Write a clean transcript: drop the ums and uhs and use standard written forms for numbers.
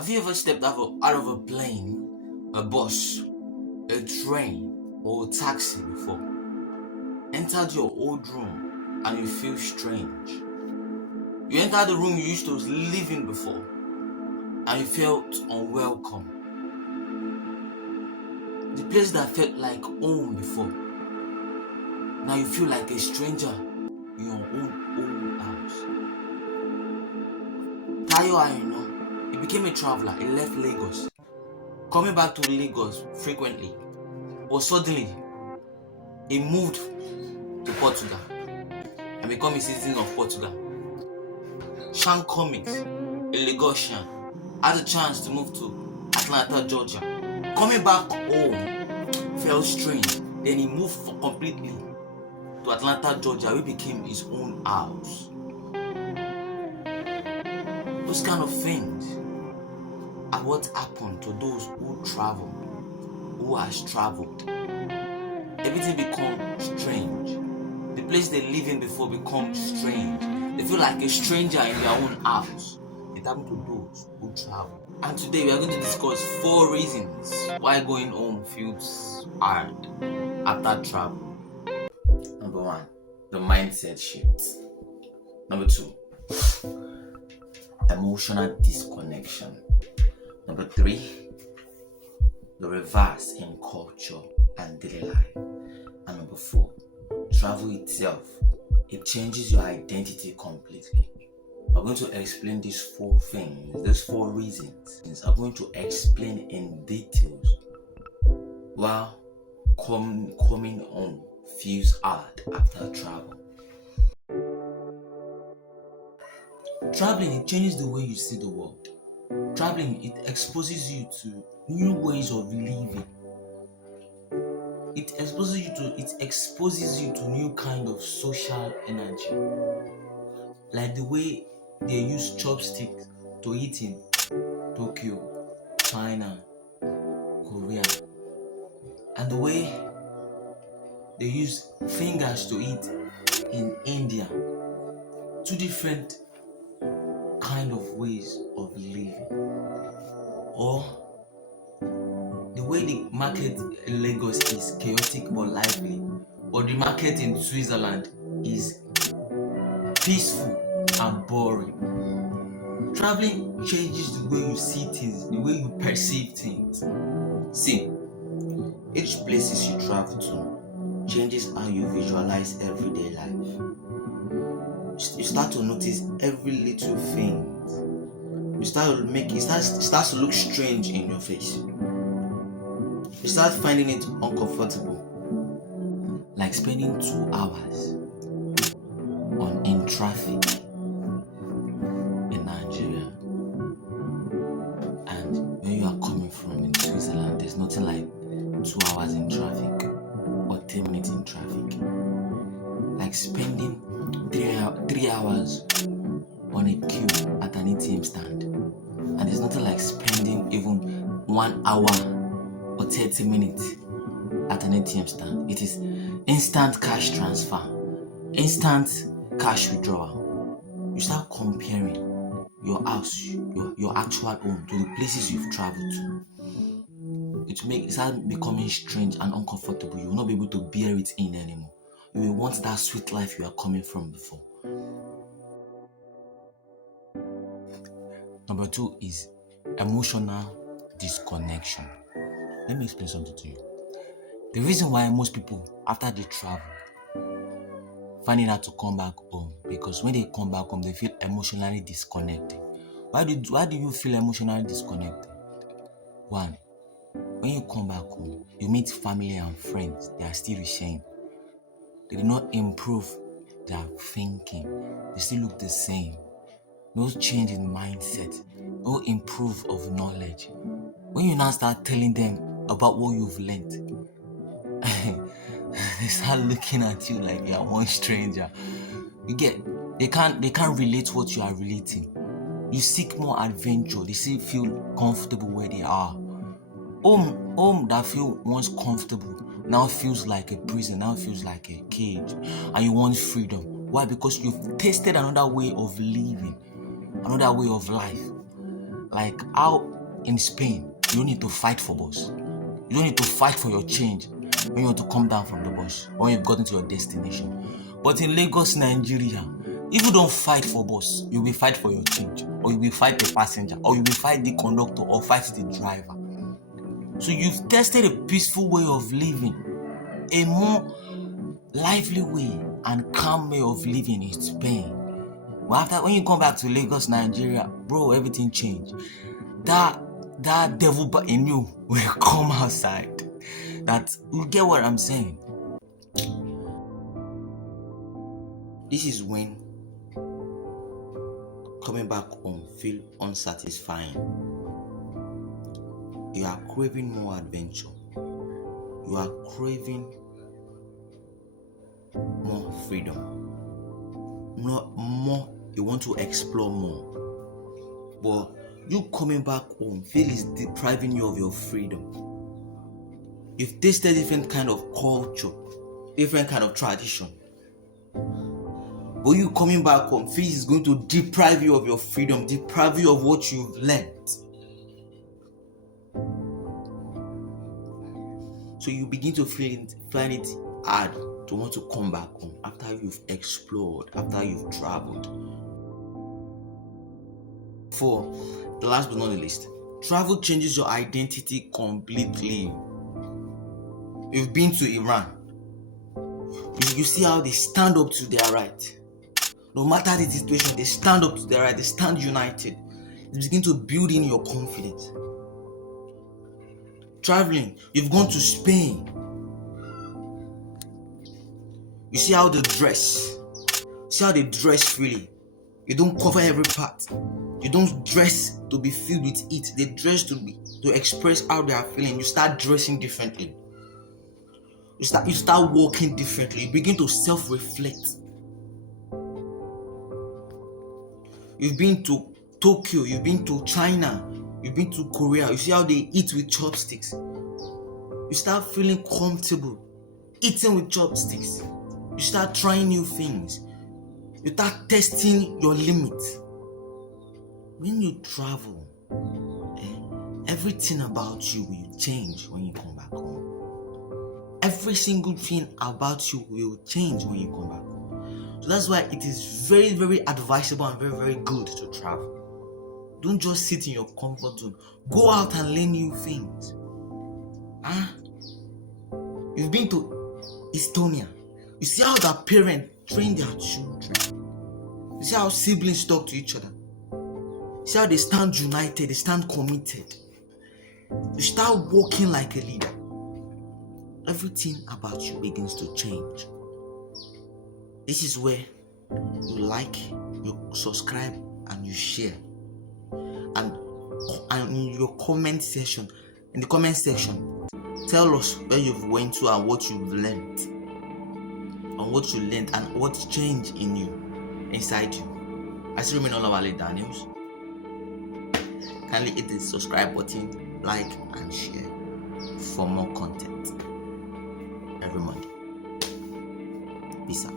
Have you ever stepped out of a plane, a bus, a train, or a taxi before? Entered your old room and you feel strange. You entered the room you used to live in before and you felt unwelcome. The place that felt like home before, now you feel like a stranger in your own old house. Tayo Aina, he became a traveler. He left Lagos, coming back to Lagos frequently. But suddenly, he moved to Portugal and became a citizen of Portugal. Sean Comics, a Lagosian, had a chance to move to Atlanta, Georgia. Coming back home felt strange. Then he moved completely to Atlanta, Georgia, which became his own house. Those kind of things are what happened to those who travel, who has traveled. Everything becomes strange. The place they live in before becomes strange. They feel like a stranger in their own house. It happened to those who travel. And today we are going to discuss 4 reasons why going home feels hard after travel. Number 1, the mindset shift. Number 2, emotional disconnection. Number 3, the reverse in culture and daily life. And number 4, travel itself. It changes your identity completely. I'm going to explain these 4 things, these 4 reasons. I'm going to explain in details while coming home feels hard after travel. Traveling, it changes the way you see the world. Traveling, it exposes you to new ways of living. It exposes you to new kind of social energy. Like the way they use chopsticks to eat in Tokyo, China, Korea, and the way they use fingers to eat in India. 2 different kind of ways of living. Or the way the market in Lagos is chaotic but lively, or the market in Switzerland is peaceful and boring. Traveling changes the way you see things, the way you perceive things. See, each places you travel to changes how you visualize everyday life. You start to notice every little thing. It starts to look strange in your face. You start finding it uncomfortable. Like spending 2 hours in traffic in Nigeria. And where you are coming from in Switzerland, there's nothing like 2 hours in traffic or 10 minutes in traffic. Like spending 3 hours on a queue at an ATM stand. And there's nothing like spending even 1 hour or 30 minutes at an ATM stand. It is instant cash transfer, instant cash withdrawal. You start comparing your house, your actual home, to the places you've traveled to. It starts becoming strange and uncomfortable. You will not be able to bear it in anymore. You will want that sweet life you are coming from before. Number 2 is emotional disconnection. Let me explain something to you. The reason why most people, after they travel, find it hard to come back home, because when they come back home, they feel emotionally disconnected. Why do you feel emotionally disconnected? 1, when you come back home, you meet family and friends. They are still the same. They did not improve their thinking. They still look the same. No change in mindset. No improve of knowledge. When you now start telling them about what you've learned, they start looking at you like you are one stranger. They can't relate what you are relating. You seek more adventure. They still feel comfortable where they are. Home that feel once comfortable now feels like a prison, now feels like a cage, and you want freedom. Why? Because you've tasted another way of living, another way of life. Like how in Spain, you don't need to fight for bus. You don't need to fight for your change when you want to come down from the bus or when you've gotten to your destination. But in Lagos, Nigeria, if you don't fight for bus, you will fight for your change, or you will fight the passenger, or you will fight the conductor, or fight the driver. So you've tested a peaceful way of living, a more lively way and calm way of living in Spain. But after when you come back to Lagos, Nigeria, bro, everything changed. That devil in you will come outside. That you get what I'm saying. This is when coming back home feel unsatisfying. You are craving more adventure. You are craving more freedom. Not more, you want to explore more. But you coming back home feel is depriving you of your freedom. You've tasted different kind of culture, different kind of tradition. But you coming back home feel is going to deprive you of your freedom, deprive you of what you've learned. So you begin to find it hard to want to come back home after you've explored, after you've traveled. For the last but not the least, travel changes your identity completely. You've been to Iran. You see how they stand up to their right. No matter the situation, they stand up to their right. They stand united. They begin to build in your confidence. Traveling, you've gone to Spain. You see how they dress. See how they dress freely. You don't cover every part. You don't dress to be filled with it. They dress to express how they are feeling. You start dressing differently. You start walking differently. You begin to self-reflect. You've been to Tokyo, you've been to China, you've been to Korea. You see how they eat with chopsticks. You start feeling comfortable eating with chopsticks. You start trying new things. You start testing your limits. When you travel, everything about you will change when you come back home. Every single thing about you will change when you come back home. So that's why it is very, very advisable and very, very good to travel. Don't just sit in your comfort zone. Go out and learn new things. You've been to Estonia. You see how the parents train their children. You see how siblings talk to each other. You see how they stand united, they stand committed. You start walking like a leader. Everything about you begins to change. This is where you like, you subscribe, and you share. And in your comment section, tell us where you've went to and what you've learned. And what changed in you, inside you. I still remain Olawale Daniels. Kindly hit the subscribe button, like and share for more content every Monday. Peace out.